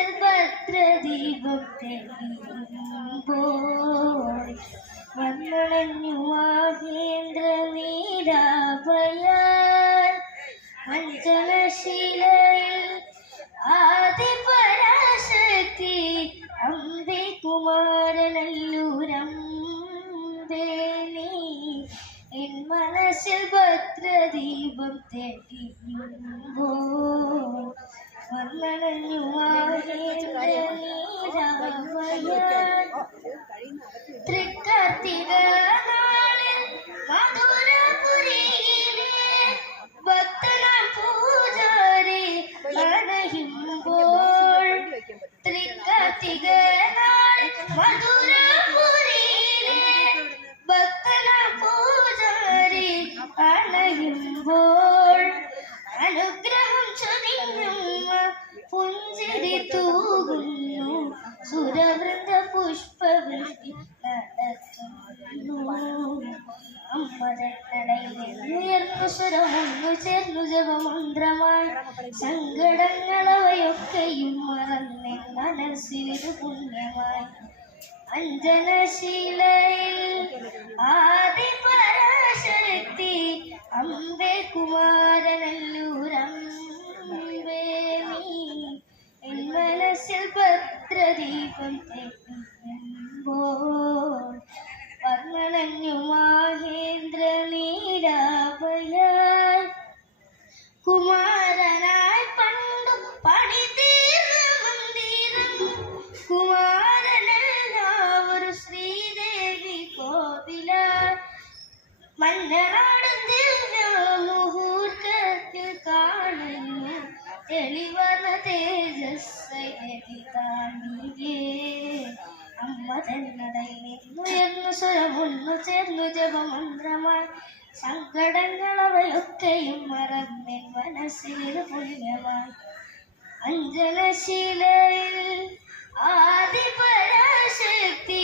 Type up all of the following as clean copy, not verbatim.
മനസ്സിൽ ഭദ്രദീപം തെളിയുമ്പോൾ വന്നണഞ്ഞു മഹേന്ദ്ര നീരാഭയാൽ അഞ്ജനശീലയിൽ ആദിപരാശക്തി അംബേ കുമാരനല്ലൂരംബേ നീ എൻ മനസ്സിൽ ഭദ്രദീപം തെളിയുമ്പോൾ വന്നണഞ്ഞു മഹേന്ദ്ര നീരാഭയാൽ തൃക്കാർത്തിക നാളിൽ മധുരപുരിയിലെ ഭക്തനാം പൂജാരി അണയുമ്പോൾ തൃക്കാർത്തിക നാളിൽ മധുരപുരിയിലെ ഭക്തനാം പൂജാരി അണയുമ്പോൾ അനുഗ്രഹം ചൊരിഞ്ഞുമ്മ പുഞ്ചിരി തൂകുന്നു സുരവൃന്ദ പുഷ്പവൃഷ്ടി നടത്തുന്നു അമ്മതടയിലുയർന്നു സ്വരമൊന്നു ചേർന്നു ജപമന്ത്രമായി സങ്കടങ്ങളവയൊക്കെയും മറന്നെ മനസ്സിലിത് പുണ്യമായി അഞ്ജനശീലയിൽ ആദിപരാശക്തി അംബേ കുമാരനല്ലൂരംബേ നീ എൻ മനസ്സിൽ ഭദ്രദീപം തെളിയുമ്പോൾ വന്നണഞ്ഞു മഹേന്ദ്ര നീരാഭയാൽ കുമാരനായി പണ്ടു പണിതീർന്ന മന്ദിരം കുമാരനെല്ലാവരും ശ്രീദേവി കോവിലാൽ മഞ്ഞനാടും ദിവ്യ മുഹൂർത്തത്തിൽ കാണുന്നു തെളിവന തേജസ്സേ അമ്മ തന്നടയിൽ നിന്നുയർന്നു സ്വരമൊന്നു ചേർന്നു ജപമന്ത്രമായി സങ്കടങ്ങളവയൊക്കെയും മറന്നെൻ മനസ്സിലിത് പുണ്യമായി അഞ്ജനശീലയിൽ ആദിപരാശക്തി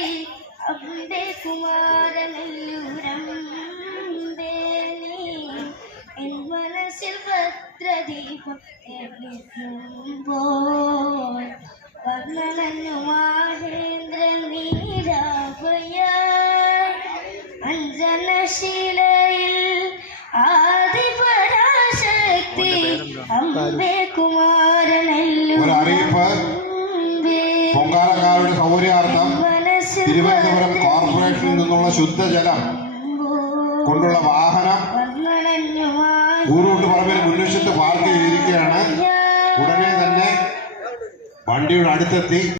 അംബേ കുമാരനല്ലൂരംബേ നീ എൻ മനസ്സിൽ ഭദ്രദീപം തെളിയുമ്പോൾ വന്നണഞ്ഞു മഹേന്ദ്ര നീരാഭയാൽ അഞ്ജനശീലയിൽ ആദിപരാശക്തി അംബേ കുമാരനല്ലൂരംബേ പൊങ്കാലക്കാരുടെ സൗകര്യാർത്ഥം തിരുവനന്തപുരം കോർപ്പറേഷനിൽ നിന്നുള്ള ശുദ്ധജലം കൊണ്ടുള്ള വാഹനം ഊരൂട്ട് പറമ്പിൽ മുൻവശത്ത് പാർക്ക് ചെയ്തിരിക്കുകയാണ്. ഉടനെ തന്നെ വണ്ടിയുടെ അടുത്തെത്തി